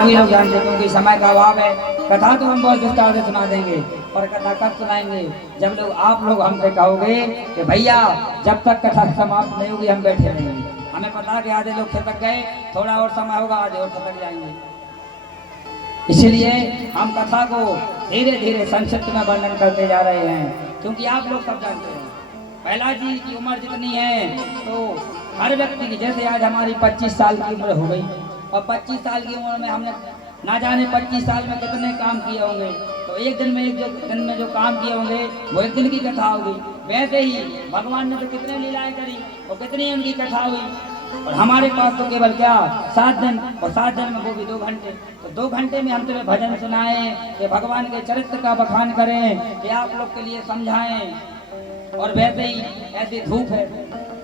सभी लोग जानते हैं क्योंकि समय का अभाव है। कथा तो हम बहुत विस्तार से सुना देंगे और कथा कब सुनाएंगे जब लोग आप लोग हमसे कहोगे कि भैया जब तक कथा समाप्त नहीं होगी हम बैठे रहेंगे। हमें पता कि आधे लोग खिसक गए, थोड़ा और समय होगा आधे और खिसक जाएंगे। इसलिए हम कथा को धीरे धीरे संक्षिप्त में वर्णन करते जा रहे हैं क्योंकि आप लोग सब जानते हैं प्रहलाद जी की उम्र जितनी है तो हर व्यक्ति की, जैसे आज हमारी 25 साल की उम्र हो गई और 25 साल की उम्र में हमने ना जाने 25 साल में कितने काम किए होंगे, तो एक दिन में जो काम किए होंगे वो एक दिन की कथा होगी। वैसे ही भगवान ने तो कितने लीलाएं करी और कितनी उनकी कथा हुई और हमारे पास तो केवल क्या 7 दिन और 7 दिन में वो भी 2 घंटे। तो 2 घंटे में हम तुम्हें भजन सुनाएं कि भगवान के चरित्र का बखान करें कि आप लोग के लिए समझाएं। और वैसे ही ऐसी धूप है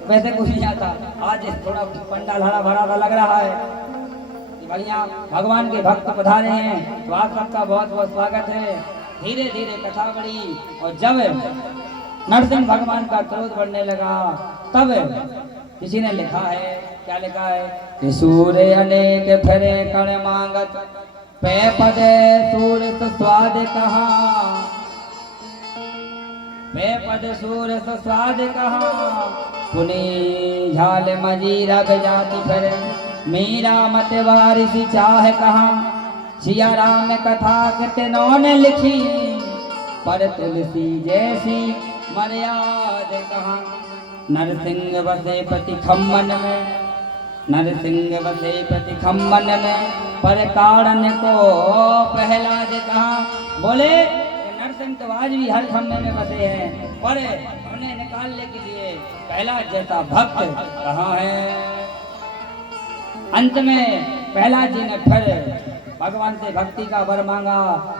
वैसे कुछ नहीं आता। आज थोड़ा पंडाल हरा भरा सा लग रहा है कि भैया भगवान के भक्त पधारे हैं, तो आप सबका बहुत बहुत स्वागत है। धीरे धीरे कथा बढ़ी और जब नरसिंह भगवान का क्रोध बढ़ने लगा तब किसी ने लिखा है, क्या लिखा है कि सूर्य अनेक फिरे कण मांगत पे पदे सूर्य स्वाद कहा, पे पद सूर्य स्वाद कहा, पुनी झाल मजीरा जाति फिर मीरा मत वारिसी चाह कहा, सिया राम कथा कितनों ने लिखी पर तुलसी जैसी मर्याद कहा। नरसिंह बसे पति खम्मन में, नरसिंह बसे पति खम्मन में पर कारण को प्रहलाद कहा। बोले नरसिंह तो आज भी हर खम्मे में बसे हैं पर उन्हें निकालने के लिए प्रहलाद जैसा भक्त कहाँ है। अंत में प्रहलाद जी ने फिर भगवान से भक्ति का वर मांगा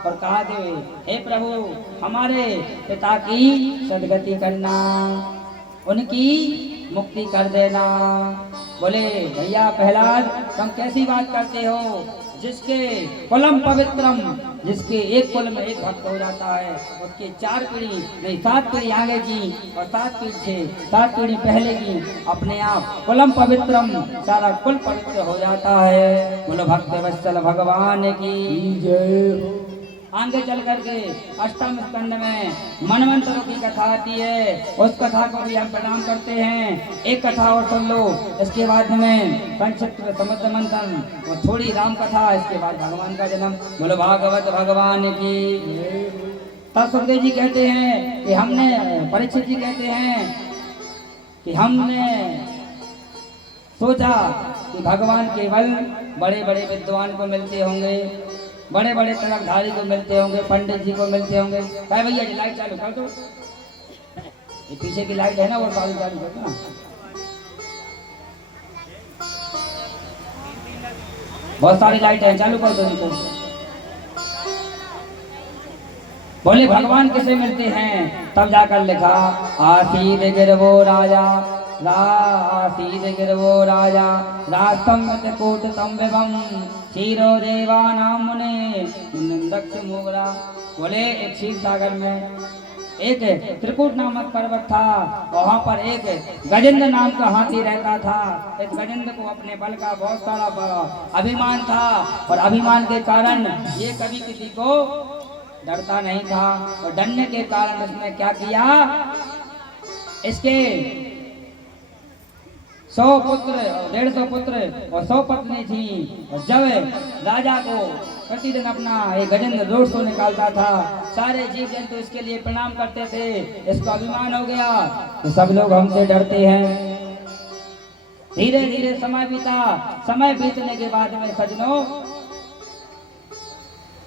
और कहा कि हे प्रभु हमारे पिता की सदगति करना, उनकी मुक्ति कर देना। बोले भैया प्रहलाद तुम कैसी बात करते हो, जिसके कुलम पवित्रम, जिसके एक कुल में एक भक्त हो जाता है उसके 4 पीढ़ी नहीं 7 पीढ़ी आगे की और 7 पीछे 7 पीढ़ी पहले की अपने आप कुलम पवित्रम सारा कुल पवित्र हो जाता है। बोलो भक्त वत्सल भगवान की जय। आगे चल करके 8वें स्कंद में मनवंतरों की कथा आती है, उस कथा को भी हम प्रणाम करते हैं। एक कथा और सुन लो, इसके बाद में संक्षिप्त समुद्र मंथन और थोड़ी राम कथा, इसके बाद भगवान का जन्म। बोलो भागवत भगवान की। तब सुखदेव जी कहते हैं कि हमने, परीक्षित जी कहते हैं कि हमने सोचा कि भगवान केवल बड़े बड़े विद्वान को मिलते होंगे, बड़े बड़े तिलकधारी को मिलते होंगे, पंडित जी को मिलते होंगे। कहे भैया जी लाइट चालू कर दो, ये पीछे की लाइट है ना वो चालू कर दो ना। बहुत सारी लाइट है, चालू कर दो इनको। बोले भगवान किसे मिलते हैं, तब जाकर लिखा आसीद गिरवो राजा, आसीद गिरवो राजा रास्तम कोट संविभम क्षीरो देवानां मुने दक्ष मोगरा। बोले एक क्षीर सागर में एक त्रिकूट नामक पर्वत था, वहां पर एक गजेंद्र नाम का हाथी रहता था। इस गजेंद्र को अपने बल का बहुत सारा अभिमान था और अभिमान के कारण ये कभी किसी को डरता नहीं था और डरने के कारण इसने क्या किया, इसके 100 पुत्र 150 पुत्र और 100 पत्नी थी। और जब राजा को प्रतिदिन अपना एक गजेंद्र रोड शो निकालता था, सारे जीव जंतु इसके लिए प्रणाम करते थे। इसको अभिमान हो गया तो सब लोग हमसे डरते हैं। धीरे धीरे समय बीता, समय बीतने के बाद में सजनों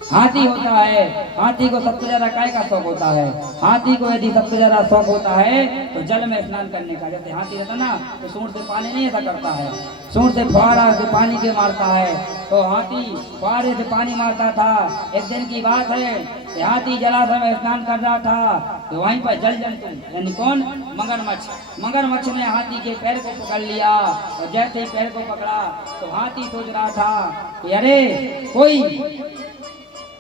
हाथी होता है, हाथी को सबसे ज्यादा काय का शौक होता है। हाथी को यदि सबसे ज्यादा शौक होता है तो जल में स्नान करने का। जैसे हाथी रहता ना तो सूंड से पानी नहीं ऐसा करता है, सूंड से फुहारा से पानी के मारता है, तो हाथी फुहारे से पानी मारता था। एक दिन की बात है कि हाथी जलाशय में स्नान कर रहा था तो वहीं पर जल जंतु यानी कौन, मगरमच्छ ने हाथी के पैर को पकड़ लिया और जैसे ही पैर को पकड़ा तो हाथी सोच रहा था कि अरे कोई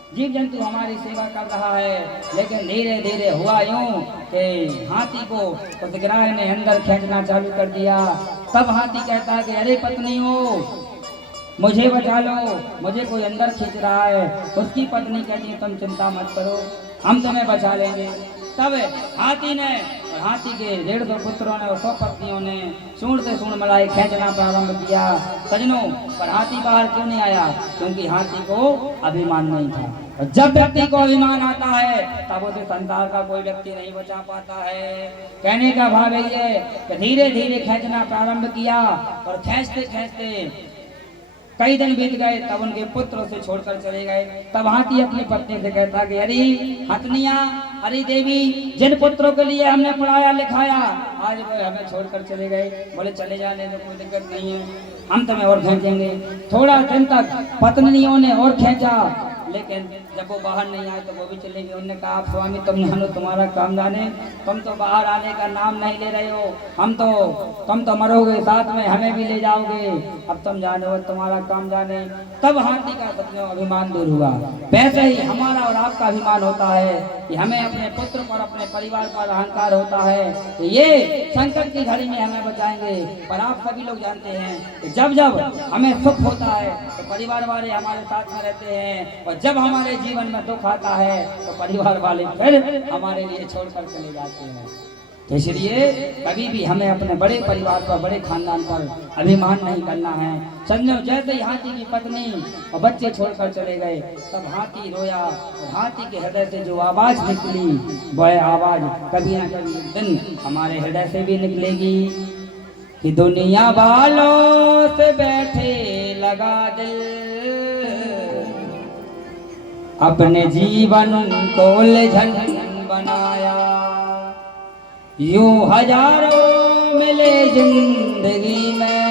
जीव जंतु हमारी सेवा कर रहा है। लेकिन धीरे धीरे हुआ यूं कि हाथी को उस ग्राह ने अंदर खींचना चालू कर दिया। तब हाथी कहता है कि अरे पत्नी हो, मुझे बचा लो, मुझे कोई अंदर खींच रहा है। उसकी पत्नी कहती है तुम चिंता मत करो, हम तुम्हें बचा लेंगे। तब हाथी ने और हाथी के 150 पुत्रों ने और 100 पत्नियों ने सूंड से सूंड मलाई खींचना प्रारंभ किया। सजनों, पर हाथी बाहर क्यों नहीं आया? क्योंकि हाथी को अभिमान नहीं था। और जब व्यक्ति को अभिमान आता है तब उसे संसार का कोई व्यक्ति नहीं बचा पाता है। कहने का भाव यही है कि धीरे धीरे खींचना प्रारंभ किया और खींचते खींचते कई दिन बीत गए। तब उनके पुत्र उसे छोड़कर चले गए। तब हाथी अपनी पत्नी से कहता कि अरे हथनिया, अरे देवी, जिन पुत्रों के लिए हमने पढ़ाया लिखाया आज वो हमें छोड़कर चले गए। बोले चले जाने तो कोई दिक्कत नहीं है, हम तुम्हें और खींचेंगे। थोड़ा दिन तक पत्नियों ने और खींचा, लेकिन जब वो बाहर नहीं आए तो वो भी चले गए। उन्होंने कहा स्वामी तुम जानो तुम्हारा काम जाने, तुम तो बाहर आने का नाम नहीं ले रहे हो। तुम तो मरोगे, साथ में हमें भी ले जाओगे। अब तुम जानो तुम्हारा काम जाने। तब हाथी का सत्यों अभिमान दूर हुआ। वैसे ही हमारा और आपका अभिमान होता है कि हमें अपने पुत्र पर, अपने परिवार पर अहंकार होता है कि ये संकट की घड़ी में हमें बचाएंगे। पर आप सभी लोग जानते हैं कि जब जब हमें सुख होता है तो परिवार वाले हमारे साथ में रहते हैं, और जब हमारे जीवन में दुख आता है तो परिवार वाले फिर हमारे लिए छोड़कर चले जाते हैं। तो इसलिए कभी भी हमें अपने बड़े परिवार पर, बड़े खानदान पर अभिमान नहीं करना है। संजो, जैसे ही हाथी की पत्नी और बच्चे छोड़कर चले गए तब हाथी रोया, और हाथी के हृदय से जो आवाज निकली वह आवाज कभी ना कभी एक दिन हमारे हृदय से भी निकलेगी कि दुनिया वालों से बैठे लगा दिल, अपने जीवन को उलझन बनाया। यूं हजारों मिले जिंदगी में,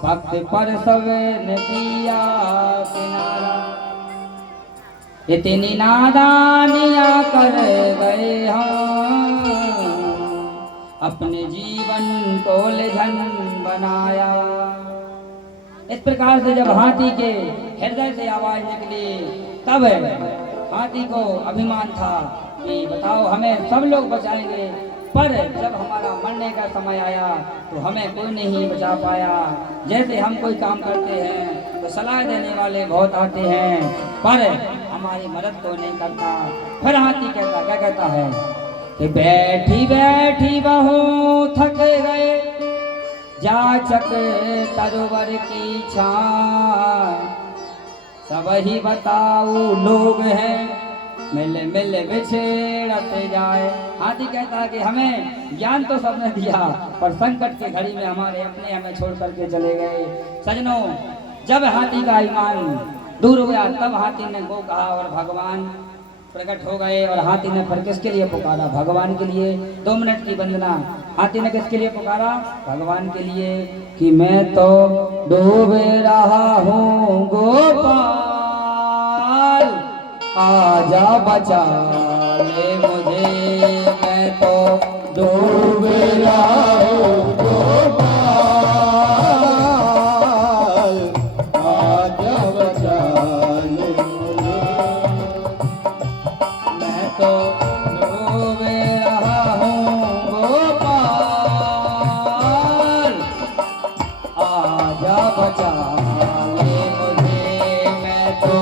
वक्त पर सब ने किया किनारा। इतनी नादानियां कर गए हम, अपने जीवन को उलझन बनाया। इस प्रकार से जब हाथी के हृदय से आवाज निकली तब हाथी को अभिमान था कि बताओ हमें सब लोग बचाएंगे, पर जब हमारा मरने का समय आया तो हमें कोई नहीं बचा पाया। जैसे हम कोई काम करते हैं तो सलाह देने वाले बहुत आते हैं, पर हमारी मदद कोई नहीं करता। फिर हाथी क्या कहता है कि बैठी बैठी बहू थक गए, जाचक तरोवर की छाय, सब ही बताऊ लोग हैं, मिल मिल बिछड़ते जाए। हाथी कहता है कि हमें ज्ञान तो सबने दिया, पर संकट की घड़ी में हमारे अपने हमें छोड़ करके चले गए। सजनों, जब हाथी का ईमान दूर हो गया तब हाथी ने गो कहा और भगवान प्रकट हो गए। और हाथी ने फिर किसके लिए पुकारा? भगवान के लिए। 2 मिनट की वंदना। हाथी ने किसके लिए पुकारा? भगवान के लिए कि मैं तो डूब रहा हूँ गोपाल, आजा बचा ले मुझे, मैं तो डूब रहा हूँ गोपाल, आजा बचा ले मुझे, मैं तो डूब रहा हूँ गोपाल, आजा बचा ले मुझे, मैं तो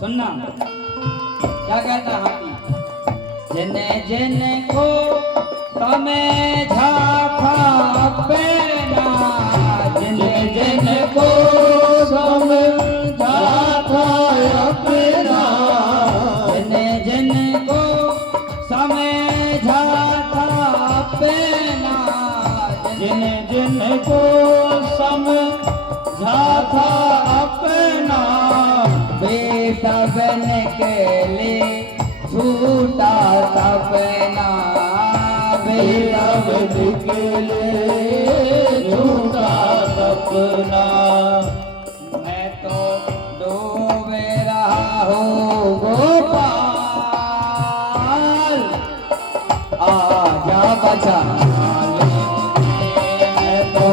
सुनना क्या कहता हाथी? जिने जिने को समझा था अपना, जिने जिने को समझा था अपना, जिने जिने को समझा था अपना, जिने जिने को समझा था अपना, वे सब निकले झूठा सपना, वे सब निकले झूठा सपना, मैं तो डूब रहा हूँ गोपाल, आजा बचा ले मुझे, मैं तो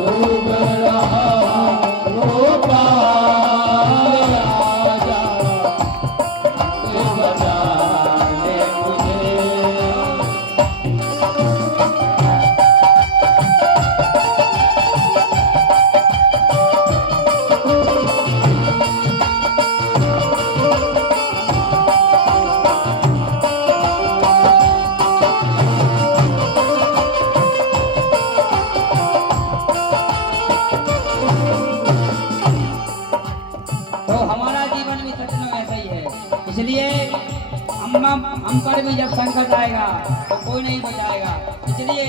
डूब रहा हूँ गोपाल, इसलिए हम पर भी जब संकट आएगा तो कोई नहीं बचाएगा। इसलिए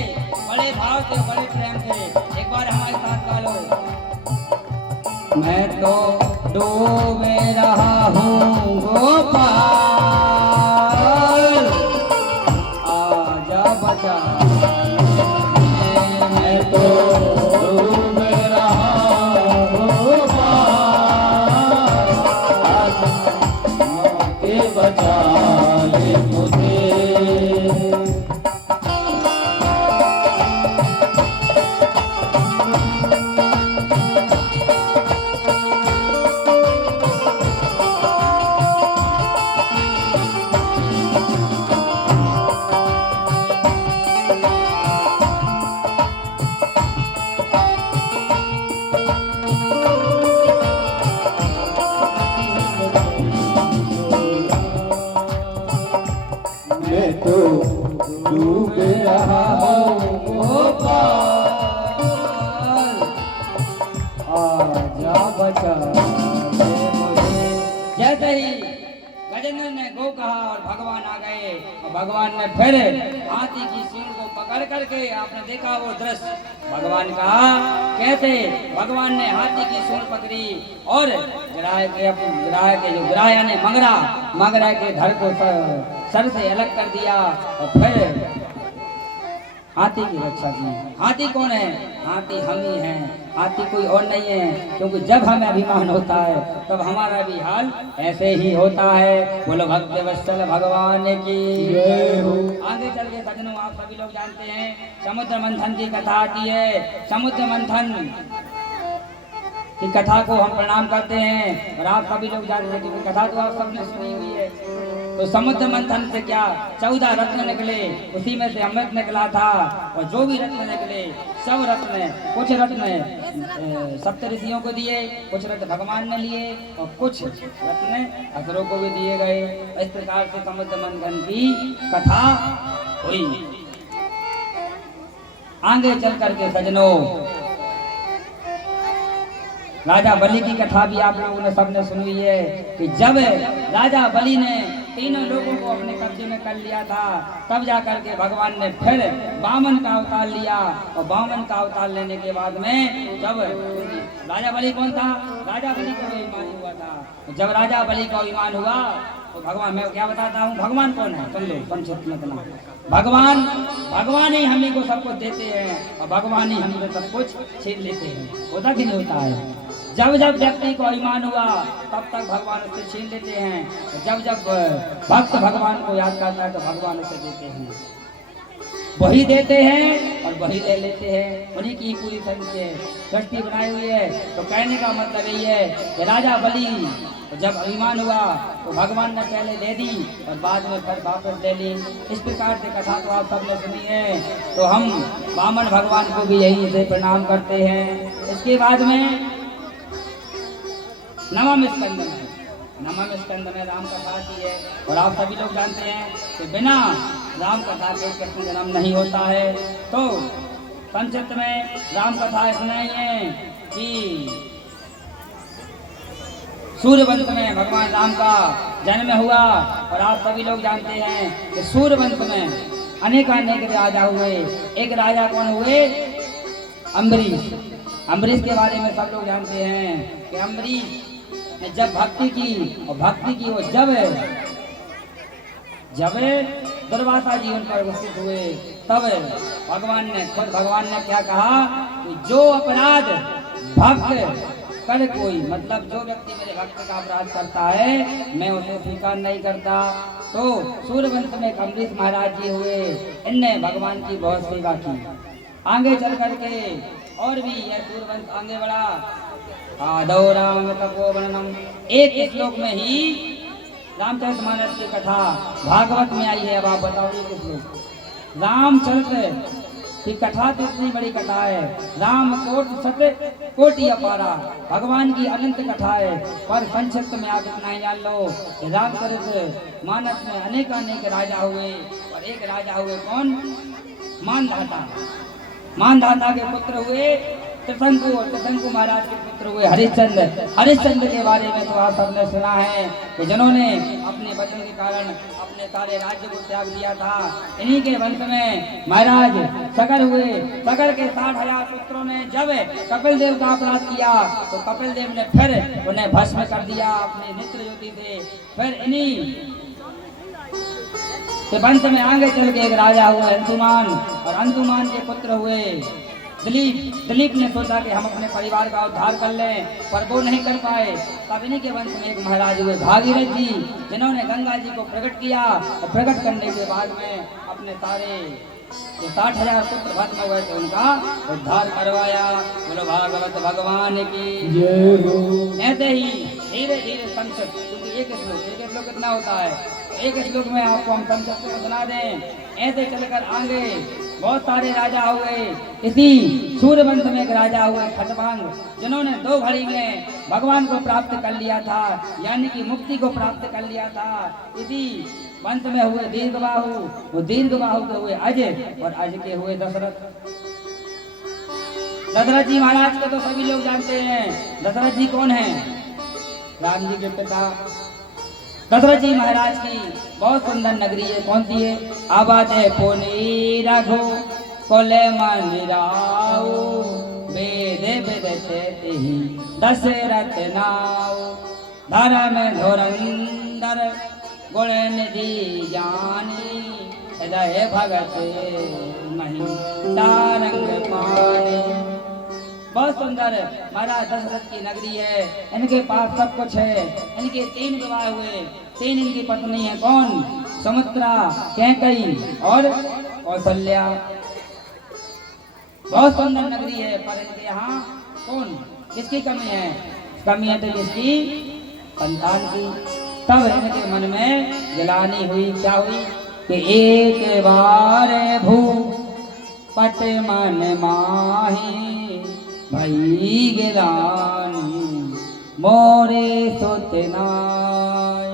बड़े भाव से बड़े प्रेम से एक बार हमारे साथ गालो। मैं तो डूबे रहा हूँ गोपाल, आजा बचा। मैं तो डूबे रहा हूँ गोपाल, आके बचा ले मुझे। मैं तो डूब रहा हूँ गोपाल, आजा बचा ले मुझे। जैसे ही गजेंद्र ने गो कहा और भगवान आ गए और भगवान ने फिर हाथी की सूंड को पकड़ करके, आपने देखा वो दृश्य, भगवान कहा कैसे भगवान ने हाथी की सूंड पकड़ी और गिराए के जो गिराया ने मगरा के धड़ को सर से अलग कर दिया और फिर हाथी की रक्षा की। हाथी कौन है? हाथी हम ही हैं, हाथी कोई और नहीं है। क्योंकि जब हमें अभिमान होता है तब हमारा भी हाल ऐसे ही होता है। बोलो भक्त वत्सल भगवान की जय हो। आगे चल के सजनों, आप सभी लोग जानते हैं समुद्र मंथन की कथा आती है। समुद्र मंथन की कथा को हम प्रणाम करते हैं और आप सभी लोग जानते हैं क्योंकि कथा तो आप सबने सुनी हुई है। तो समुद्र मंथन से क्या 14 रत्न निकले, उसी में से अमृत निकला था। और जो भी रत्न निकले सब रत्न, कुछ रत्न सप्त ऋषियों को दिए, कुछ रत्न भगवान ने लिए और कुछ रत्न असुरों को भी दिए गए। इस प्रकार से समुद्र मंथन की कथा हुई। आगे चल करके सजनों, राजा बलि की कथा भी आप लोगों ने सबने सुनी है कि जब राजा बलि ने तीनों लोगों को अपने कब्जे में कर लिया था, तब जाकर के भगवान ने फिर वामन का अवतार लिया। और वामन का अवतार लेने के बाद में जब राजा बलि कौन था? राजा बलि का अभिमान हुआ था। जब राजा बलि का अभिमान हुआ तो भगवान, मैं क्या बताता हूँ भगवान कौन है, सुन लो संक्षिप्त में इतना। भगवान ही हम ही को सब कुछ देते हैं और भगवान ही हम सब कुछ छीन लेते हैं। होता कि नहीं होता है? जब जब व्यक्ति को अभिमान हुआ तब तक भगवान उससे छीन लेते हैं। जब जब भक्त भगवान को याद करता है तो भगवान उसे देते हैं, वही देते हैं और वही ले लेते हैं। उन्हीं की पूरी सृष्टि बनाई हुई है। तो कहने का मतलब यही है कि राजा बलि जब अभिमान हुआ तो भगवान ने पहले दे दी और बाद में फिर वापस ले ली। इस प्रकार से कथा तो आप सबने सुनी है। तो हम वामन भगवान को भी यही से प्रणाम करते हैं। इसके बाद में नवम स्कंद में राम कथा आती है और आप सभी लोग जानते हैं कि बिना राम कथा के कृष्ण जन्म नहीं होता है। तो संक्षिप्त में राम कथा इतना ही है कि सूर्यवंश में भगवान राम का जन्म हुआ। और आप सभी लोग जानते हैं कि सूर्यवंश में अनेक राजा हुए। एक राजा कौन हुए? अम्बरीश। अम्बरीश के बारे में सब लोग जानते हैं कि अम्बरीश ने जब भक्ति की और भक्ति की वो जब दुर्वासा जी उन पर उपस्थित हुए, तब भगवान ने क्या कहा कि जो अपराध भक्त कर कोई, मतलब जो व्यक्ति मेरे भक्त का अपराध करता है मैं उसे स्वीकार नहीं करता। तो सूर्यवंश में अम्बरीश महाराज जी हुए, इनने भगवान की बहुत सेवा की। आगे चल करके और भी यह सूर्यवंश आगे बढ़ा। आदौ राम तपोवनम, एक श्लोक में ही रामचरितमानस की कथा भागवत में आई है। अब आप बताओ एक श्लोक, रामचरित की कथा तो इतनी बड़ी कथा है। राम कोटि अपारा, भगवान की अनंत कथा है। पर संक्षिप्त में आप इतना ही जान लो, रामचरित मानस में अनेक राजा हुए और एक राजा हुए कौन? मानधाता। मानधाता के पुत्र हुए त्रिशंकु महाराज के पुत्र हुए हरिश्चंद्र। हरिश्चंद्र के बारे में तो आप सबने सुना है कि जिन्होंने अपने वचन के कारण अपने सारे राज्य को त्याग दिया था। इन्हीं के वंश में महाराज सगर हुए। सगर के 60,000 पुत्रों ने जब कपिल देव का अपराध किया तो कपिल देव ने फिर उन्हें भस्म कर दिया अपनी नेत्र ज्योति से। फिर इन्हीं के वंश में आगे चल के एक राजा हुए अंशुमान, और अंशुमान के पुत्र हुए दिलीप। दिलीप ने सोचा कि हम अपने परिवार का उद्धार कर लें, पर वो नहीं कर पाए। तब इन्हीं के वंश में एक महाराज हुए भागीरथ जी, जिन्होंने गंगा जी को प्रकट किया, और प्रकट करने के बाद में अपने सारे जो 60,000 पुत्र भस्म हुए थे उनका उद्धार करवाया। बोलो भागवत भगवान की जय। ऐसे ही धीरे धीरे संसद, क्योंकि एक श्लोक कितना होता है, एक श्लोक में आपको हम संसद को सुना दें। ऐसे चलकर आगे बहुत सारे राजा हुए। इसी सूर्यवंश में एक राजा हुए खटवांग, जिन्होंने 2 घड़ी में भगवान को प्राप्त कर लिया था, यानी कि मुक्ति को प्राप्त कर लिया था। इसी वंश में हुए दीर्घबाहु, वो दीर्घबाहु के हुए अजय, और अजय के हुए दशरथ। दशरथ जी महाराज को तो सभी लोग जानते हैं। दशरथ जी कौन है? राम जी के पिता। दशरथ जी महाराज की बहुत सुंदर नगरी है। कौन सी है? आबाद है पुनी रघु कोले मंदिराओ, वेदे वेदते ही दशरथ नाओ, धारा में धुरंधर गुण निधि जानी, हृदय भगत नहीं तारंग पानी। बहुत सुंदर महाराज दशरथ की नगरी है। इनके पास सब कुछ है। इनके 3 विवाह हुए। 3 इनकी पत्नी है। कौन? सुमित्रा, कैकेयी और कौशल्या। बहुत सुंदर नगरी है, पर इनके यहाँ कौन, किसकी कमी है? कमी है तो किसकी? संतान की। तब इनके मन में गिलानी हुई। क्या हुई? कि एक बार भू पट मन माही, भई गिलानी मोरे सुतनाय।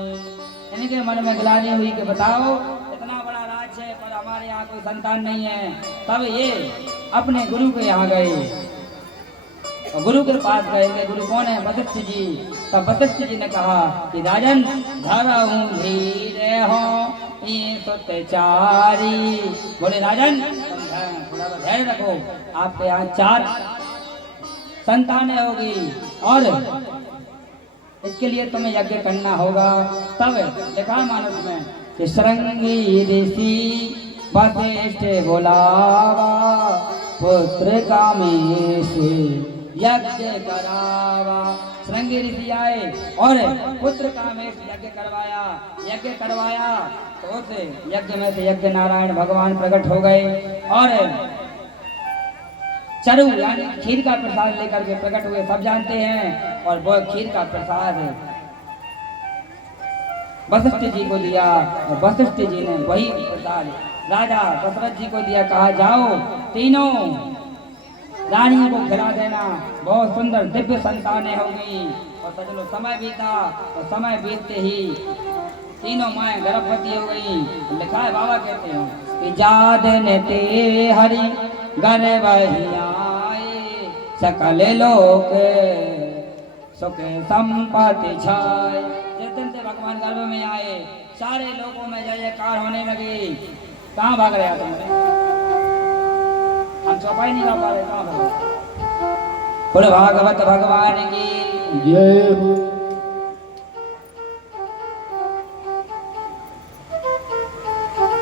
इनके मन में गिलानी हुई कि बताओ, इतना बड़ा राज्य है पर हमारे यहाँ कोई संतान नहीं है। तब ये अपने गुरु के यहाँ गए, और गुरु के पास गए। गुरु कौन है? वशिष्ठ जी। तब वशिष्ठ जी ने कहा कि राजन धरहूं धीरे हो ये सुतचारी। बोले राजन थोड़ा धैर्य रखो, आपके यहाँ 4 संतानें होगी, और इसके लिए तुम्हें यज्ञ करना होगा। तब लिखा मानस में कि श्रृंगी ऋषि वशिष्ठ बुलावा, पुत्र कामेश यज्ञ करावा। श्रृंगी ऋषि आए और पुत्र कामेश यज्ञ करवाया। यज्ञ करवाया तो उस यज्ञ में से यज्ञ नारायण भगवान प्रकट हो गए, और चरु यानी खीर का प्रसाद लेकर के प्रकट हुए। सब जानते हैं। और वो खीर का प्रसाद वशिष्ठ जी को दिया, और वशिष्ठ जी ने वही प्रसाद राजा दशरथ जी को दिया। कहा जाओ तीनों रानियों को खिला देना, बहुत सुंदर दिव्य संतानें होगी। और सजनो समय बीता, और समय बीतते ही तीनों माएँ गर्भवती हो गई। लिखा है, बाबा कहते हैं कि जाद ने ते हरि गर्भ आए, सकल लोक सुख संपत्ति छाए। जिस दिन से भगवान गर्भ में आए, सारे लोगों में जय जयकार होने लगी। कहाँ भाग रहे तुम? हम चौपाई नहीं ला पा रहे, कहाँ भाग रहे? बोलो भागवत भगवान की जय हो।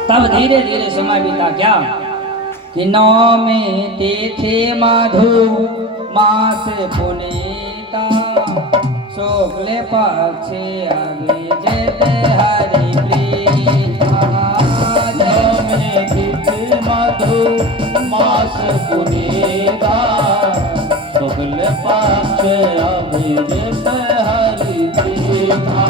तब धीरे धीरे समय बीता। क्या कि 9 में तिथि मधु मास पुनीता, शुक्ल पक्ष अभिजित हरि प्रीता। 9 में तिथि मधु मास पुनीता, शुक्ल पक्ष अभिजित हरि प्रीता।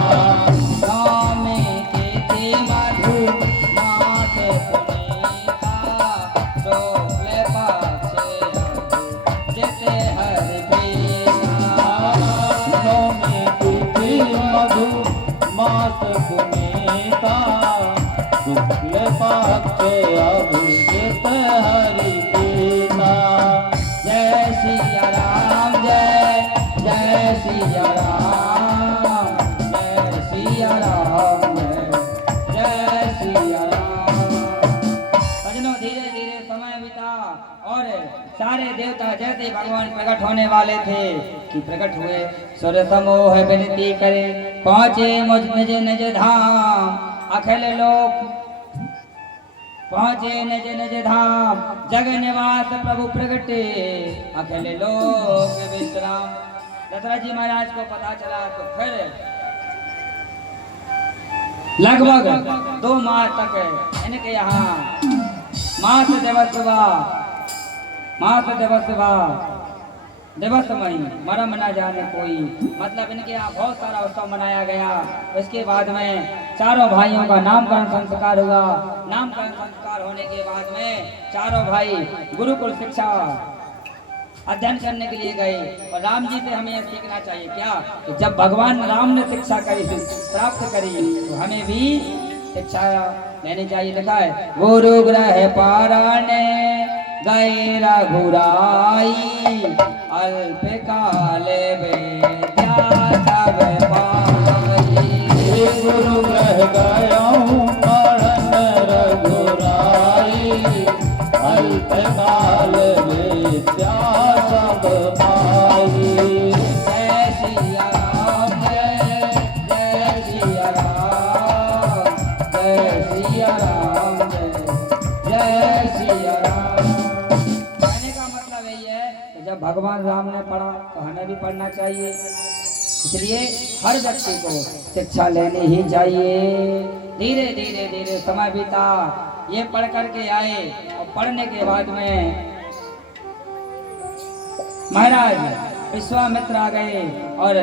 मास जैसे ही भगवान प्रकट होने वाले थे कि प्रकट हुए सुर समूह विनती करे पहुंचे मुझ निज निज धाम अखिल लोक पहुंचे निज निज धाम जग निवास प्रभु प्रगटे अखिल लोक विश्राम। दशरथ जी महाराज को पता चला तो फिर लगभग 2 माह तक इनके यहाँ मास दिवस मई मरम न जाने कोई, मतलब इनके यहाँ बहुत सारा उत्सव मनाया गया। इसके बाद में चारों भाइयों का नामकरण संस्कार हुआ। नामकरण संस्कार होने के बाद में चारों भाई गुरुकुल शिक्षा अध्ययन करने के लिए गए। और राम जी से हमें यह सीखना चाहिए क्या कि जब भगवान राम ने शिक्षा करी प्राप्त करी तो हमें भी शिक्षा लेनी चाहिए। लिखा है गुरु ग्रह पाराने गए रघुराई अल्प काल विद्या सब पाई। गुरु ग्रह गयाऊं पढ़न रघुराई अल्प काल विद्या सब पाई। जय सिया राम जय सिया राम जय सिया राम जय सिया राम। कहने का मतलब यही है कि जब भगवान राम ने पढ़ा तो हमें भी पढ़ना चाहिए। इसलिए हर व्यक्ति को शिक्षा लेनी ही चाहिए। धीरे धीरे धीरे समय बीता, ये पढ़ करके आए और पढ़ने के बाद में महाराज विश्वामित्र आ गए और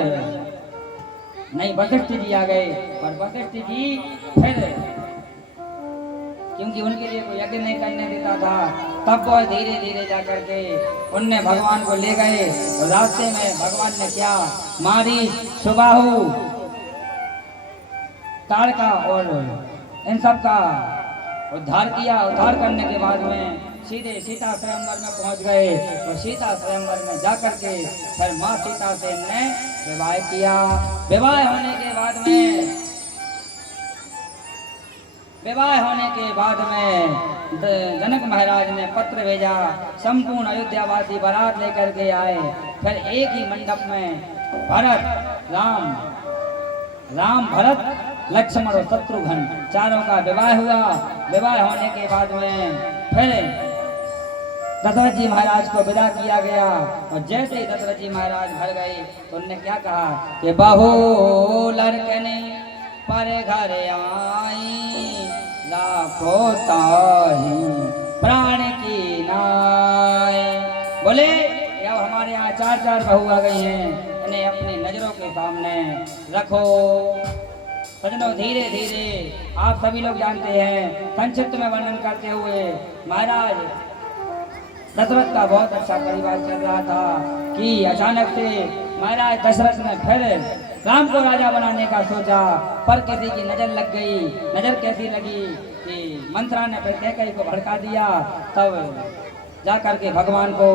नहीं वशिष्ठ जी आ गए। और वशिष्ठ जी फिर क्योंकि उनके लिए कोई यज्ञ नहीं करने देता था, तब वो धीरे धीरे जा करके उनने भगवान को ले गए। और रास्ते में भगवान ने क्या मारी सुबाहु ताड़का और इन सब का उद्धार किया। उद्धार करने के बाद में सीधे सीता स्वयंवर में पहुंच गए। और सीता स्वयंवर में जा करके फिर माँ सीता से ने विवाह किया। विवाह होने के बाद में जनक महाराज ने पत्र भेजा। संपूर्ण अयोध्यावासी बारात लेकर के आए। फिर एक ही मंडप में राम भरत लक्ष्मण और शत्रुघ्न चारों का विवाह हुआ। विवाह होने के बाद में फिर दशरथ जी महाराज को विदा किया गया। और जैसे ही दशरथ जी महाराज घर गए तो उन्होंने क्या कहा कि बहू लड़कने पर घर आई लाखों ताही प्राण की नाय। बोले अब हमारे यहाँ 4 बहू आ गई हैं, इन्हें अपनी नजरों के सामने रखो। सजनों धीरे धीरे आप सभी लोग जानते हैं, संक्षिप्त में वर्णन करते हुए महाराज दशरथ का बहुत अच्छा परिवार चल रहा था कि अचानक से महाराज दशरथ ने फिर राम को राजा बनाने का सोचा। पर किसी की नजर लग गई। नजर कैसी लगी कि मंत्रा ने फिर कैकेयी को भड़का दिया। तब जा करके भगवान को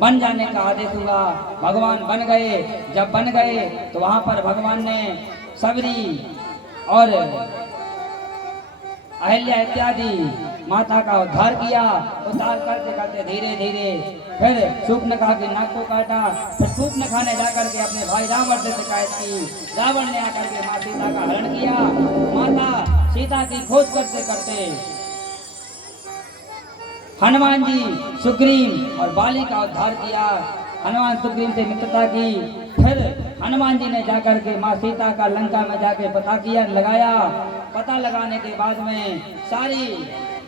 बन जाने का आदेश हुआ। भगवान बन गए। जब बन गए तो वहां पर भगवान ने सबरी और अहिल्या इत्यादि माता का उद्धार किया। उद्धार करते करते धीरे धीरे फिर शूर्पणखा की नाक को काटा। फिर शूर्पणखा ने जाकर के अपने भाई रावण से शिकायत की। रावण ने आकर के माँ सीता का हरण किया। माता सीता की खोज करते करते हनुमान जी सुग्रीव और बाली का उद्धार किया। हनुमान सुग्रीव से मित्रता की। फिर हनुमान जी ने जाकर के माँ सीता का लंका में जाके पता किया लगाया। पता लगाने के बाद में सारी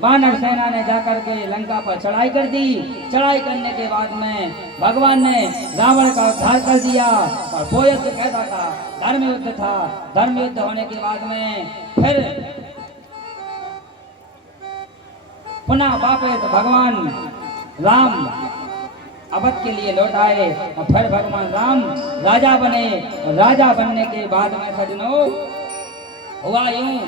वानर सेना ने जाकर के लंका पर चढ़ाई कर दी। चढ़ाई करने के बाद में भगवान ने रावण का उद्धार कर दिया। और वो युद्ध कैसा था? धर्म युद्ध था। धर्म युद्ध होने के बाद में फिर पुनः वापस भगवान राम अवध के लिए लौट आए। और फिर भगवान राम राजा बने। राजा बनने के बाद में सजनों हुआ यूं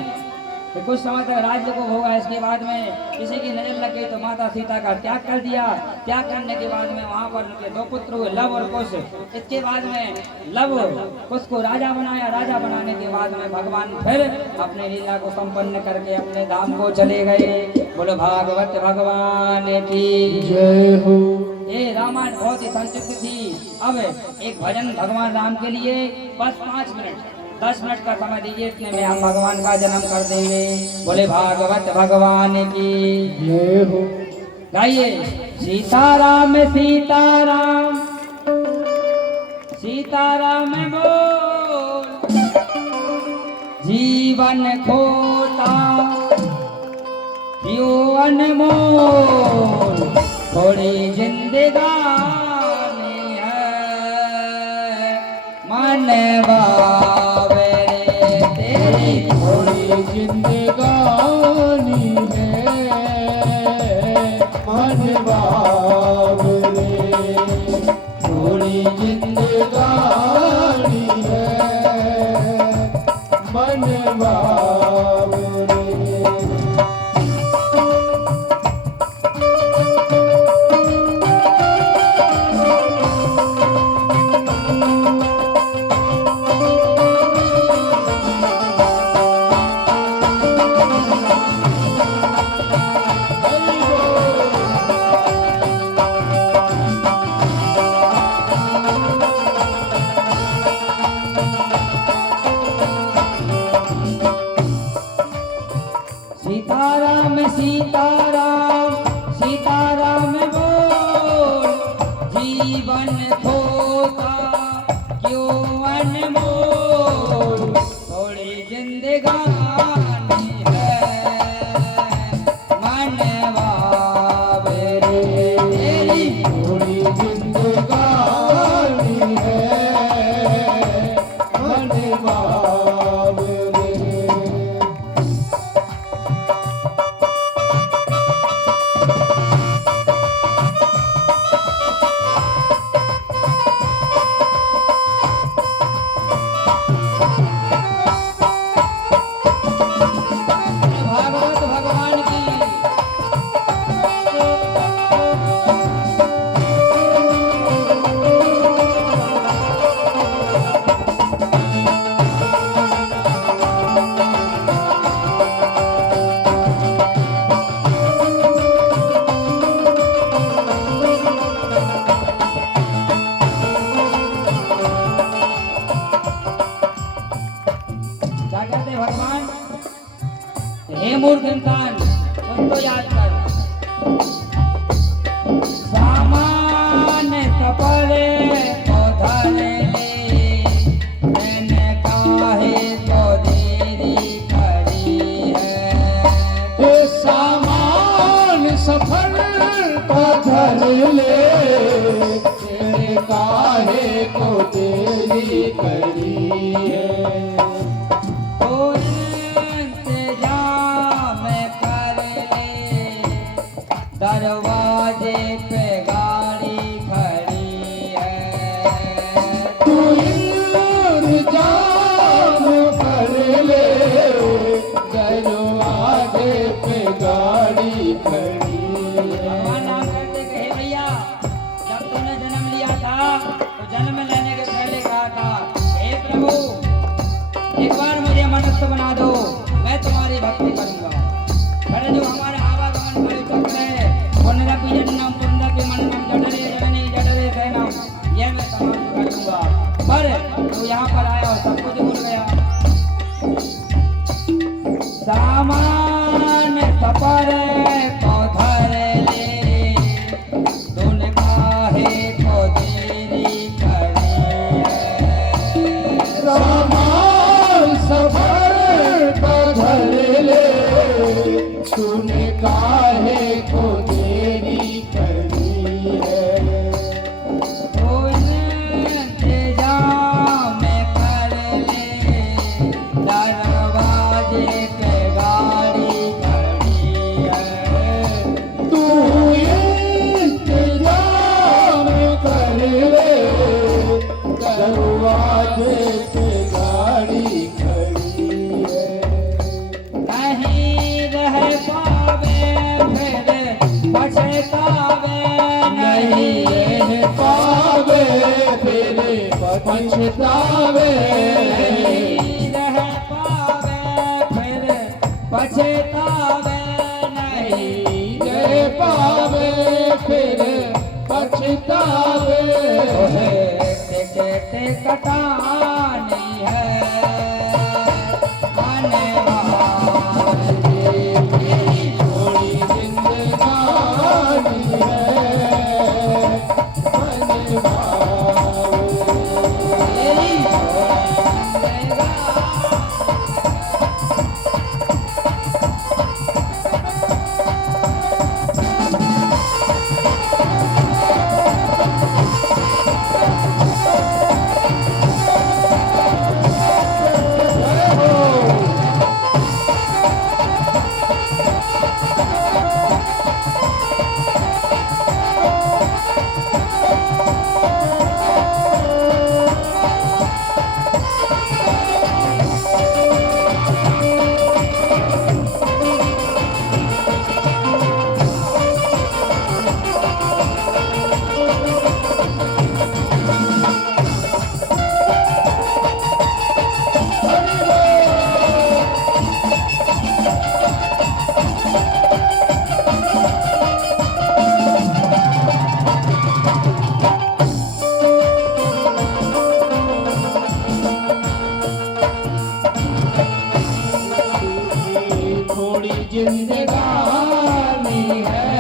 कि कुछ समय तक राज्य को होगा। इसके बाद में किसी की नजर लग गई तो माता सीता का त्याग कर दिया। त्याग करने के बाद में वहां पर उनके 2 पुत्र हुए, लव और कुश। इसके बाद में लव कुश को राजा बनाया। राजा बनाने के बाद में भगवान फिर अपने लीला को संपन्न करके अपने धाम को चले गए। बोलो भागवत भगवान की जय हो। ये रामायण बहुत ही संक्षिप्त थी। अब एक भजन भगवान राम के लिए बस 5 मिनट 10 मिनट का समय दीजिए, इतने में हम भगवान का जन्म कर देंगे। बोले भागवत भगवान की जय हो। गाइए सीताराम सीताराम सीताराम बोल, जीवन खोता क्यों अनमोल, थोड़ी जिंदगानी है मन बाबे रे तेरी, थोड़ी जिंदगानी है मन बावरे, थोड़ी जिंदगानी है मन बावरे। सीताराम सीताराम सीताराम बोल, जीवन खोता क्यों अनमोल, थोड़ी जिंदगानी है मन बाबे रे तेरी, थोड़ी जिंदगानी है मन बावरे। भागवत भगवान की क्या कहते हैं भगवान, हे मूर्ख इंसान उसको याद कर, सामान सपरे तो धर ले, मैंने काहे तो देरी करी है, सामान सफल का धर ले, तेरे काहे को तेरी करी है। तो इंतजाम कर ले, दरवाजे पे गाड़ी खड़ी है, तू इंतजाम कर ले, दरवाजे पे गाड़ी खड़ी है। भगवान नाम करते कहे भैया, जब तूने जन्म लिया था तो जन्म लेने के पहले कहा था, हे प्रभु एक बार मुझे मनुष्य बना दो, मैं तुम्हारी भक्ति करूंगा। फिर जो हमारे आवागमन का चक्र है, पुनरपि जन्मम पुनरपि मरणम जठरे जननी जठरे शयनम, यह मैं समाप्त कर दूंगा। पर तू यहाँ पर आया और सब कुछ भूल गया। सामान सपर को धर ले, तूने काहे को देरी करी है, सामान सफर का धर ले, तूने काहे को देरी करी है। तो इंतजाम कर ले, दरवाजे पे गाड़ी खड़ी है, तू इंतजाम कर ले, दरवाजे पे गाड़ी खड़ी है। नहीं रह पावे फिर पछतावे, नहीं रह पावे फिर पछतावे, नहीं रह पावे फिर पछतावे, नहीं नहीं रह पावे फिर पछतावे। पछतावे ओहे टिकट कटानी है आने वाली थोड़ी जिंदगानी है मन भावे तेरी जिंदगानी। थोड़ी जिंदगानी है